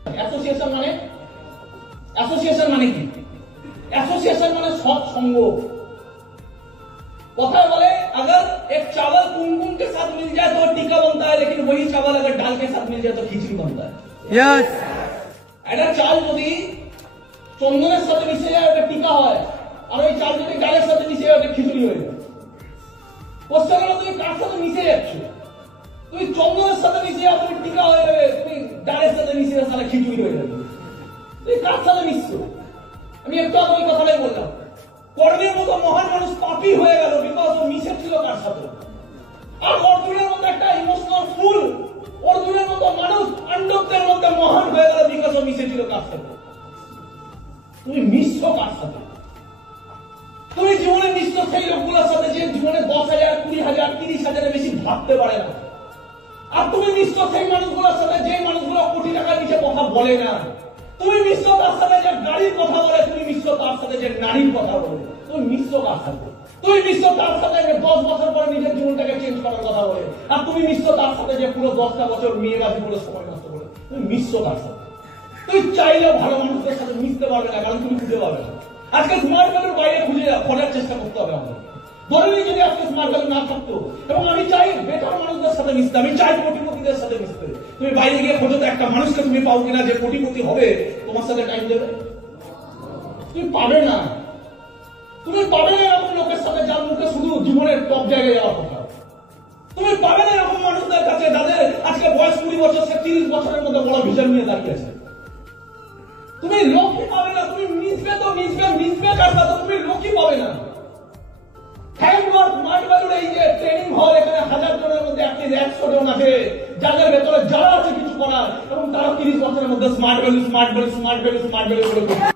Association माने की association माने सत्संग। पता बोले अगर एक चावल कुमकुम के साथ मिल जाए तो टीका बनता है, लेकिन वही चावल अगर दाल के साथ मिल जाए तो खिचड़ी बनता है। यस এটা চাল যদি চন্দনের সাথে মিশে যায় ওটা টিকা হয়, আর ওই চাল যদি ডালের সাথে মিশে যায় ওটা খিচুড়ি হয়ে যায়। কোশ্চেন হলো তুমি কার সাথে মিশে যাচ্ছ? তুমি চন্দনের সাথে মিশে যাও তুমি টিকা হয়ে যাবে, তুমি ডালের সাথে মিশে যাও তাহলে খিচুড়ি হয়ে যাবে। তুমি কার সাথে মিশছো? আমি একটু আগে ওই কথাটাই বললাম, কর্ণের মতো মহান মানুষ পাপী হয়ে গেল বিকজ ও মিশেছিল কার সাথে। আর অর্জুনের মতো একটা ইমোশনাল ফুল, অর্জুনের মতো মানুষ পাণ্ডবদের মধ্যে মহান হয়ে গেল বিকজ ও মিশেছিল কার সাথে। তুমি মিশছো কার সাথে? তুমি জীবনে মিশছো সেই লোকগুলোর সাথে যে জীবনে 10,000, 20,000, 30,000-এর বেশি ভাবতে পারে না। আর তুমি মিশছো সেই মানুষগুলোর সাথে যে মানুষগুলো কোটি টাকার নিচে কথা বলে না। তুমি মিশছো তার সাথে যে গাড়ির কথা বলে, তুমি মিশছো তার সাথে যে নারীর কথা বলে। তুমি মিশছো কার সাথে? তুমি মিশছো তার সাথে যে 10 বছর পরে নিজের জীবনটাকে চেঞ্জ করার কথা বলে। আর তুমি মিশছো তার সাথে যে পুরো 10টা বছর মেয়েবাজি করে সময় নষ্ট করে। তুমি মিশছো কার সাথে? তুমি চাইলেও ভালো মানুষদের সাথে মিশতে পারবে না, কারণ তুমি খুঁজে পাবে না। আজকে স্মার্ট ভ্যালুর বাইরে খুঁজে খোঁজার চেষ্টা করতে হবে আমাদের। ধরেনি যদি আজকে স্মার্ট ভ্যালু না থাকতো, এবং আমি চাই বেটার মানুষদের সাথে মিশতে, আমি চাই কোটিপতিদের সাথে মিশতে। তুমি বাইরে গিয়ে খোঁজো তো একটা মানুষকে তুমি পাও কিনা যে কোটিপতি হবে তোমার সাথে টাইম দেবে? তুমি পাবে না। তুমি পাবে না এরকম লোকের সাথে যার মুখে শুধু জীবনের টপ জায়গায় যাওয়ার কথা। তুমি পাবে না এরকম মানুষদের কাছে যাদের আজকে বয়স 20 বছর, সে 30 বছরের মধ্যে বড় ভিশন নিয়ে দাঁড়িয়ে আছে। তুমি লোকই পাবে না। তুমি মিশবে তো মিশবে কার সাথে? তুমি লোকই পাবে না। থ্যাংক গড স্মার্ট ভ্যালুর এই যে ট্রেনিং হল, এখানে 1000 জনের মধ্যে 100 জন আছে যাদের ভেতরে যারা আছে কিছু করার, এবং তারা 30 বছরের মধ্যে স্মার্ট ভ্যালু বলে